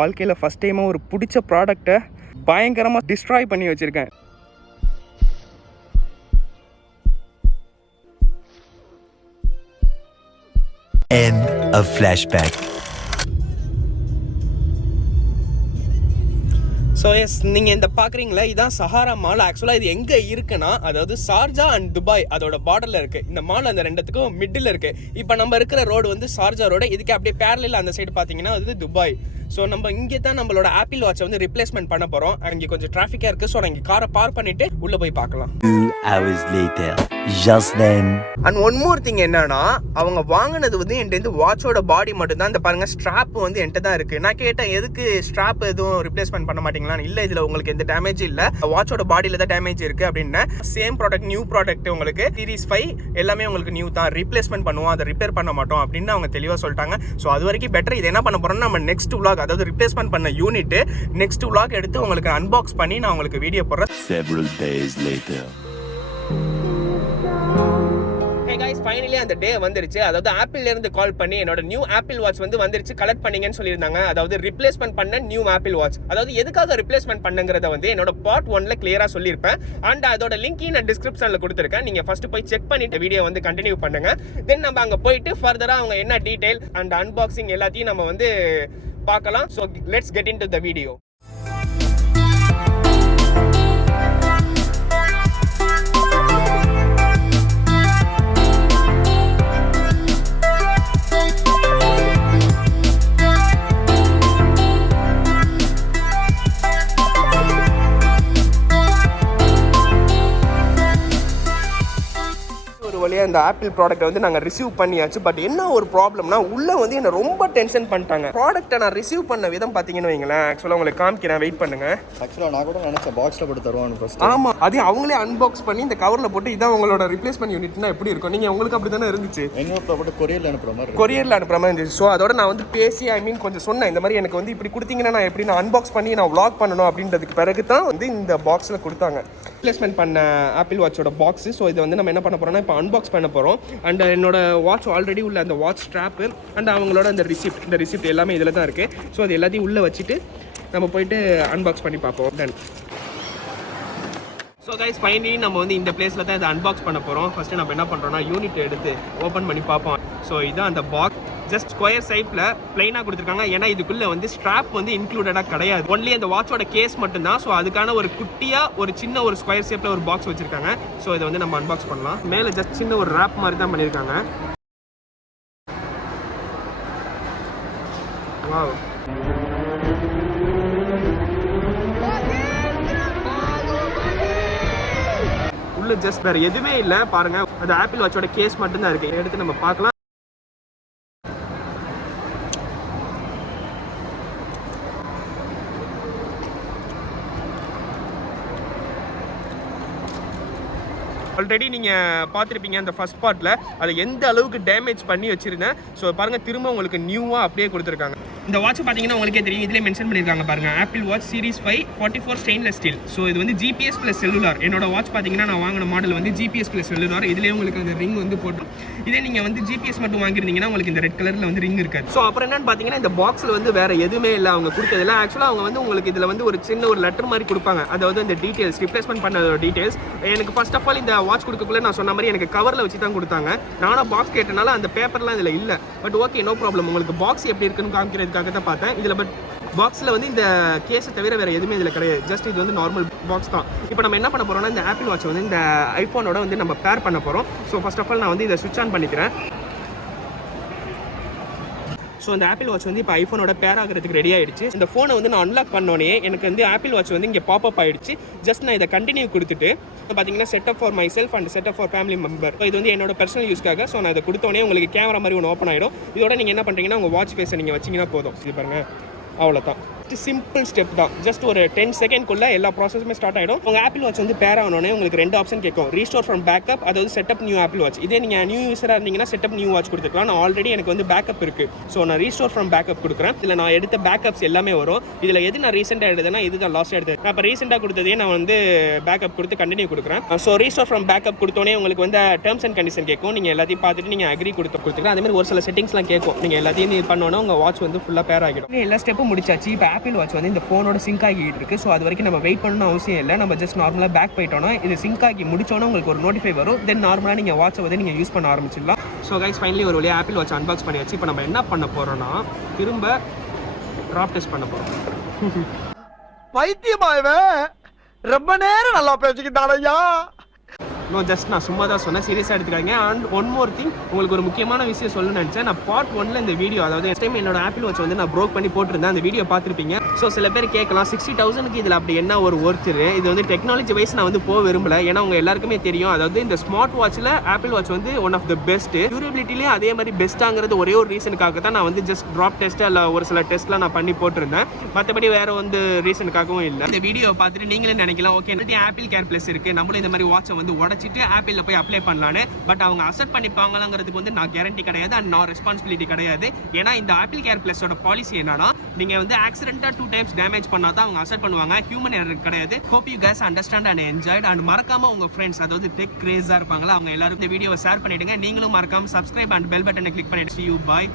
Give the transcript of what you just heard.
வாழ்க்கையில் ஃபஸ்ட் டைமாக ஒரு பிடிச்ச ப்ராடக்டை பயங்கரமாக டிஸ்ட்ராய் பண்ணி வச்சுருக்கேன். End of flashback. So yes, நீங்கள் இந்த பார்க்குறீங்களா, இதுதான் சஹாரா மால். ஆக்சுவலாக இது எங்கே இருக்குன்னா, அதாவது ஷார்ஜா அண்ட் துபாய் அதோட பார்டரில் இருக்குது. இந்த மால் அந்த ரெண்டுத்துக்கும் மிடில் இருக்குது. இப்போ நம்ம இருக்கிற ரோடு வந்து ஷார்ஜா ரோடு, இதுக்கு அப்படியே பேரலில் அந்த சைடு பார்த்தீங்கன்னா அது துபாய். ஸோ நம்ம இங்கே தான் நம்மளோட ஆப்பிள் வாட்சை வந்து ரிப்ளேஸ்மெண்ட் பண்ண போகிறோம். அங்கே கொஞ்சம் டிராஃபிக்காக இருக்குது. ஸோ நான் இங்கே காரை பார்க் பண்ணிவிட்டு உள்ளே போய் பார்க்கலாம். 2 hours later, just then. And one more thing என்னன்னா, அவங்க வாங்கினது வந்து என்கிட்ட வாட்சோட பாடி மட்டும் தான். இந்த பாருங்க, ஸ்ட்ராப் வந்து என்கிட்ட தான் இருக்குது. நான் கேட்டேன், எதுக்கு ஸ்ட்ராப் எதுவும் ரிப்ளேஸ்மெண்ட் பண்ண மாட்டீங்களா? இல்லை, இதில் உங்களுக்கு எந்த டேமேஜ் இல்லை, வாட்சோட பாடியில் தான் டேமேஜ் இருக்குது அப்படின்னு. சேம் ப்ராடக்ட், நியூ ப்ராடக்ட், உங்களுக்கு சீரிஸ் 5 எல்லாமே உங்களுக்கு நியூ தான், ரீப்ளேஸ்மெண்ட் பண்ணுவோம், அதை ரிப்பேர் பண்ண மாட்டோம் அப்படின்னு அவங்க தெளிவாக சொல்லிட்டாங்க. ஸோ அது வரைக்கும் பெட்டர். இது என்ன பண்ண போகிறோம்னா, நம்ம நெக்ஸ்ட் vlog, அதாவது ரிப்ளேஸ்மெண்ட் பண்ண யூனிட் நெக்ஸ்ட் vlog எடுத்து உங்களுக்கு அன்பாக்ஸ் பண்ணி நான் உங்களுக்கு வீடியோ போடுறேன். Several days later. Hey guys, finally அந்த டே வந்துருச்சு. அதாவது ஆப்பிள்ல இருந்து கால் பண்ணி என்னோட நியூ ஆப்பிள் வாட்ச் வந்து வந்துருச்சு, கலெக்ட் பண்ணீங்கன்னு சொல்லியிருந்தாங்க. அதாவது ரிப்ளேஸ்மெண்ட் பண்ண நியூ ஆப்பிள் வாட்ச். அதாவது எதுக்காக ரிப்ளேஸ்மெண்ட் பண்ணுங்கிறத வந்து என்னோட பார்ட் 1ல கிளியரா சொல்லியிருப்பேன். அண்ட் அதோட லிங்கையும் நான் டிஸ்கிரிப்ஷன்ல கொடுத்துருக்கேன். நீங்க ஃபர்ஸ்ட் போய் செக் பண்ணிட்டு வீடியோ வந்து கண்டினியூ பண்ணுங்க. தென் நம்ம அங்க போயிட்டு ஃபர்தரா அவங்க என்ன டீடைல் அண்ட் அன்பாக்சிங் எல்லாத்தையும் நம்ம வந்து பார்க்கலாம். So let's get into the video. இந்த ஆப்பிள் ப்ராடக்ட்டை வந்து நாங்கள் ரிசீவ் பண்ணியாச்சு. பட் என்ன ஒரு ப்ராப்ளம்னா, உள்ளே வந்து என்ன ரொம்ப டென்ஷன் பண்ணிட்டாங்க. ப்ராடக்ட்டை நான் ரிசீவ் பண்ண விதம் பார்த்தீங்கன்னு வைங்களேன். ஆக்சுவலாக உங்களுக்கு காமிக்கிறேன், வெயிட் பண்ணுங்க. ஆக்சுவலாக நான் கூட நினச்சேன் பாக்ஸில் போட்டு தருவான்னு ஃபர்ஸ்ட். ஆமாம், அதே அவங்களே அன்பாக்ஸ் பண்ணி இந்த கவரில் போட்டு இதான் உங்களோட ரிப்ளேஸ்மெண்ட் யூனிட்னா எப்படி இருக்கும். நீங்கள் உங்களுக்கு அப்படி தானே இருந்துச்சு. எங்கூரில் போட்டு கொரியரில் அனுப்புகிற மாதிரி இருந்துச்சு. ஸோ அதோட நான் வந்து பேசி கொஞ்சம் சொன்னேன், இந்த மாதிரி எனக்கு வந்து இப்படி கொடுத்தீங்கன்னா நான் எப்படி நான் அன்பாக்ஸ் பண்ணி நான் vlog பண்ணணும் அப்படின்றதுக்கு பிறகு தான் வந்து இந்த பாக்ஸில் கொடுத்தாங்க ரிப்ளேஸ்மெண்ட் பண்ண ஆப்பிள் வாட்சோட பாக்ஸு. ஸோ இதை வந்து நம்ம என்ன பண்ண போகிறோம்னா, இப்போ அன்பாக்ஸ் பண்ண போகிறோம். அண்ட் என்னோட வாட்ச் ஆல்ரெடி உள்ள அந்த வாட்ச் ஸ்ட்ராப்பு அண்ட் அவங்களோட அந்த ரிசிப்ட் எல்லாமே இதில் தான் இருக்குது. ஸோ அது எல்லாத்தையும் உள்ளே வச்சுட்டு நம்ம போயிட்டு அன்பாக்ஸ் பண்ணி பார்ப்போம். டன். ஸோ கைஸ், ஃபைனலி நம்ம வந்து இந்த பிளேஸில் தான் இதை அன்பாக்ஸ் பண்ண போகிறோம். ஃபஸ்ட்டு நம்ம என்ன பண்ணுறோம்னா, யூனிட் எடுத்து ஓப்பன் பண்ணி பார்ப்போம். ஸோ இதுதான் அந்த பாக்ஸ். ஜஸ்ட் ஸ்கொயர் ஷேப்பில் பிளைனாக கொடுத்துருக்காங்க. ஏன்னா இதுக்குள்ளே வந்து ஸ்ட்ராப் வந்து இன்க்ளூடடாக கிடையாது. ஒன்லி அந்த வாட்சோட கேஸ் மட்டும்தான். ஸோ அதுக்கான ஒரு குட்டியாக ஒரு சின்ன ஒரு ஸ்கொயர் ஷேப்பில் ஒரு பாக்ஸ் வச்சுருக்காங்க. ஸோ இதை வந்து நம்ம அன்பாக்ஸ் பண்ணலாம். மேலே ஜஸ்ட் சின்ன ஒரு ரேப் மாதிரி தான் பண்ணியிருக்காங்க. வாவ், உள்ள ஜஸ்ட் வேறு எதுவுமே இல்லை. பாருங்கள், அது ஆப்பிள் வாட்சோட கேஸ் மட்டும்தான் இருக்குது. எடுத்து நம்ம பார்க்கலாம். ஆல்ரெடி நீங்கள் பார்த்துருப்பீங்க அந்த ஃபர்ஸ்ட் பார்ட்டில் அதை எந்த அளவுக்கு டேமேஜ் பண்ணி வச்சுருந்தேன். ஸோ பாருங்கள், திரும்ப உங்களுக்கு நியூவாக அப்படியே கொடுத்துருக்காங்க. இந்த வாட்ச் பார்த்தீங்கன்னா உங்களுக்கே தெரியும், இதிலே மென்ஷன் பண்ணியிருக்காங்க பாருங்கள், apple watch series 5 44 stainless steel. So இது வந்து ஜிபிஎஸ் ப்ளஸ் செல்லுலார். என்னோட வாட்ச் பார்த்தீங்கன்னா நான் வாங்கின மாடல் வந்து ஜிபிஎஸ் ப்ளஸ் செல்லுலார். இதிலே உங்களுக்கு அந்த ரிங் வந்து போட்டோம். இதே நீங்கள் வந்து ஜிபிஎஸ் மட்டும் வாங்கியிருந்தீங்கன்னா உங்களுக்கு இந்த ரெட் கலரில் வந்து ரிங் இருக்காது. ஸோ அப்புறம் என்னன்னு பார்த்தீங்கன்னா, இந்த பாக்ஸில் வந்து வேறு எதுவுமே இல்லை அவங்க கொடுத்ததில்ல. ஆக்சுவலாக அவங்க வந்து உங்களுக்கு இதில் வந்து ஒரு சின்ன ஒரு லெட்டர் மாதிரி கொடுப்பாங்க. அதாவது இந்த டீட்டெயில்ஸ், ரிப்ளேஸ்மெண்ட் பண்ண டீட்டெயில்ஸ். எனக்கு ஃபர்ஸ்ட் ஆஃப் ஆல் இந்த வாட்ச் கொடுக்கக்குள்ள நான் சொன்ன மாதிரி எனக்கு கவரில் வச்சு தான் கொடுத்தாங்க. நானும் பாக்ஸ் கேட்டனால அந்த பேப்பர்லாம் இதில் இல்லை. But okay, no problem. உங்களுக்கு பாக்ஸ் எப்படி இருக்குன்னு காமிக்கிறதுக்காக தான் பார்த்தேன் இதில். பட் பாக்ஸில் வந்து இந்த கேஸை தவிர வேறு எதுவுமே இதில் கிடையாது. ஜஸ்ட் இது வந்து நார்மல் பாக்ஸ் தான். இப்போ நம்ம என்ன பண்ண போகிறோம்னா, இந்த ஆப்பிள் வாட்ச் வந்து இந்த ஐஃபோனோட வந்து நம்ம பேர் பண்ண போகிறோம். ஸோ ஃபர்ஸ்ட் ஆஃப் ஆல் நான் வந்து இதை சுவிட்ச் ஆன் பண்ணிக்கிறேன். ஸோ இந்த ஆப்பிள் வாட்ச் வந்து இப்போ ஐஃபோனோட பேர் ஆகிறதுக்கு ரெடி ஆகிடுச்சு. இந்த ஃபோனை வந்து நான் அன்லாக் பண்ணோன்னே எனக்கு வந்து ஆப்பிள் வாட்ச் வந்து இங்கே பாப்அப் ஆகிடுச்சு. ஜஸ்ட் நான் இதை கண்டினியூ கொடுத்துட்டு பார்த்தீங்கன்னா setup for my self and setup for family member. இது வந்து என்னோட பர்சனல் யூஸ்க்காக. ஸோ நான் இதை கொடுத்தோன்னே உங்களுக்கு கேமரா மாதிரி ஒன்று ஓப்பன் ஆகிடும். இதோட நீங்கள் என்ன பண்ணுறீங்கன்னா, உங்கள் வாட்ச் ஃபேஸை நீங்கள் வச்சிங்கன்னா போதும். இது பாருங்கள், அவ்வளோதான். சிம்பிள் ஸ்டெப் தான். ஜஸ்ட் ஒரு 10 செகண்ட்குள்ள எல்லா ப்ராசஸுமே ஸ்டார்ட் ஆகிடும். உங்கள் ஆப்பிள் வாட்ச் வந்து பேர் ஆனோடனே உங்களுக்கு 2 ஆப்ஷன் கேட்கும். ரீஸ்டோர் ஃப்ரம் பேக்கப், அதாவது செட்டப் நியூ ஆப்பிள் வாட்ச். இதே நீங்கள் நியூ யூஸராக இருந்தீங்கன்னா செட்டப் நியூ வாட்ச் கொடுத்துருக்கலாம். நான் ஆல்ரெடி எனக்கு வந்து பேக்கப் இருக்குது. ஸோ நான் ரீஸ்டோர் ஃப்ரம் பேக்கப் கொடுக்குறேன். இதில் நான் எடுத்த பேக்கப்ஸ் எல்லாமே வரும். இதில் எது நான் ரீசெண்டாக எடுத்தேன்னா இதுதான் லாஸ்ட் எடுத்தது. நான் இப்போ ரீசெண்டாக கொடுத்ததே நான் வந்து பேக்கப் கொடுத்து கண்டினியூ கொடுக்குறேன். ஸோ ரீஸ்டோர் ஃப்ரம் பேக்கப் கொடுத்தோன்னே உங்களுக்கு வந்து டேர்ம்ஸ் அண்ட் கண்டிஷன் கேட்கும். நீங்கள் எல்லாத்தையும் பார்த்துட்டு நீங்கள் அக்ரி கொடுத்துக்கலாம். அதே மாதிரி ஒரு சில செட்டிங்ஸ்லாம் கேட்கும். நீங்கள் எல்லாத்தையும் இது பண்ணோன்னா உங்கள் வாட்ச் வந்து ஃபுல்லாக பேர் ஆகிடும். எல்லா ஸ்டெப்பும் முடிச்சாச்சு. இப்போ ஆப்பிள் வாட்ச் வந்து இந்த ஃபோனோட சிங்க் ஆகிட்டு இருக்கு. ஸோ அது வரைக்கும் நம்ம வெயிட் பண்ணணும் அவசியம் இல்லை. நம்ம ஜஸ்ட் நார்மலாக பேக் போயிட்டோம்னா இது சிங்க் ஆகி முடிச்சோன்னா உங்களுக்கு ஒரு நோட்டிஃபை வரும். தென் நார்மலாக நீங்கள் வாட்சை வந்து நீங்கள் யூஸ் பண்ண ஆரம்பிச்சிடலாம். ஸோ கைஸ் ஃபைனலி ஒரு வழியாக ஆப்பிள் வாட்ச் அன்பாக்ஸ் பண்ணியாச்சு. இப்போ நம்ம என்ன பண்ண போகிறோம்னா திரும்ப ட்ராப் டெஸ்ட் பண்ண போகிறோம். பைத்தியமாயவே ரொம்ப நேரம் நல்லா பேசிக்கிட்டானையா. நோ, ஜஸ்ட் நான் சும்மா தான் சொன்னேன், சீரியஸாக எடுத்துக்காங்க. அண்ட் ஒன் மோர் திங், உங்களுக்கு ஒரு முக்கியமான விஷயம் சொல்லணும்னு நினச்சேன். நான் பார்ட் 1ல இந்த வீடியோ, அதாவது நெக்ஸ்ட் டைம் என்னோட ஆப்பிள் வாட்ச் வந்து நான் ப்ரோக் பண்ணி போட்டிருந்தேன். அந்த வீடியோ பார்த்துருப்பீங்க. ஸோ சில பேர் கேட்கலாம் 60,000க்கு இதில் அப்படி என்ன ஒரு ஒர்த்து. இது வந்து டெக்னாலஜி வைஸ் நான் வந்து போக விரும்பல. ஏன்னா உங்கள் எல்லாருக்குமே தெரியும், அதாவது இந்த ஸ்மார்ட் வாட்சில் ஆப்பிள் வாட்ச் வந்து ஒன் ஆஃப் த பெஸ்ட். டியூரபிலிட்டிலேயே அதே மாதிரி பெஸ்ட்டாங்கிறது ஒரே ஒரு ரீசனுக்காக தான் நான் வந்து ஜஸ்ட் ட்ராப் டெஸ்ட் இல்லை ஒரு சில டெஸ்ட்லாம் நான் பண்ணி போட்டிருந்தேன். மற்றபடி வேற வந்து ரீசனுக்காகவும் இல்லை. இந்த வீடியோ பார்த்துட்டு நீங்களே நினைக்கலாம், ஓகே ஆப்பிள் கேர் ப்ளஸ் இருக்குது, நம்மளும் இந்த மாதிரி வாட்சை வந்து உடச்சிட்டு ஆப்பிளில் போய் அப்ளை பண்ணலான்னு. பட் அவங்க அக்செப்ட் பண்ணிப்பாங்களாங்கிறதுக்கு வந்து நான் கேரண்டி கிடையாது. அண்ட் நான் ரெஸ்பான்சிபிலிட்டி கிடையாது. ஏன்னா இந்த ஆப்பிள் கேர் பிளஸோட பாலிசி என்னன்னா, நீங்கள் வந்து ஆக்சிடென்ட்டாக 2 டைம்ஸ் டேமேஜ் பண்ணால் தான் அவங்க அக்செப்ட் பண்ணுவாங்க. ஹியூமன் எரர் கிடையாது. Hope you guys understand and enjoyed. And மறக்காம உங்கள் ஃப்ரெண்ட்ஸ், அதாவது டெக் கிரேஸாக இருப்பாங்களா, அவங்க எல்லாரும் இந்த வீடியோவை ஷேர் பண்ணிவிடுங்க. நீங்களும் மறக்காம சப்ஸ்கிரைப் அண்ட் பெல் பட்டனை கிளிக் பண்ணிட்டு. See you, bye.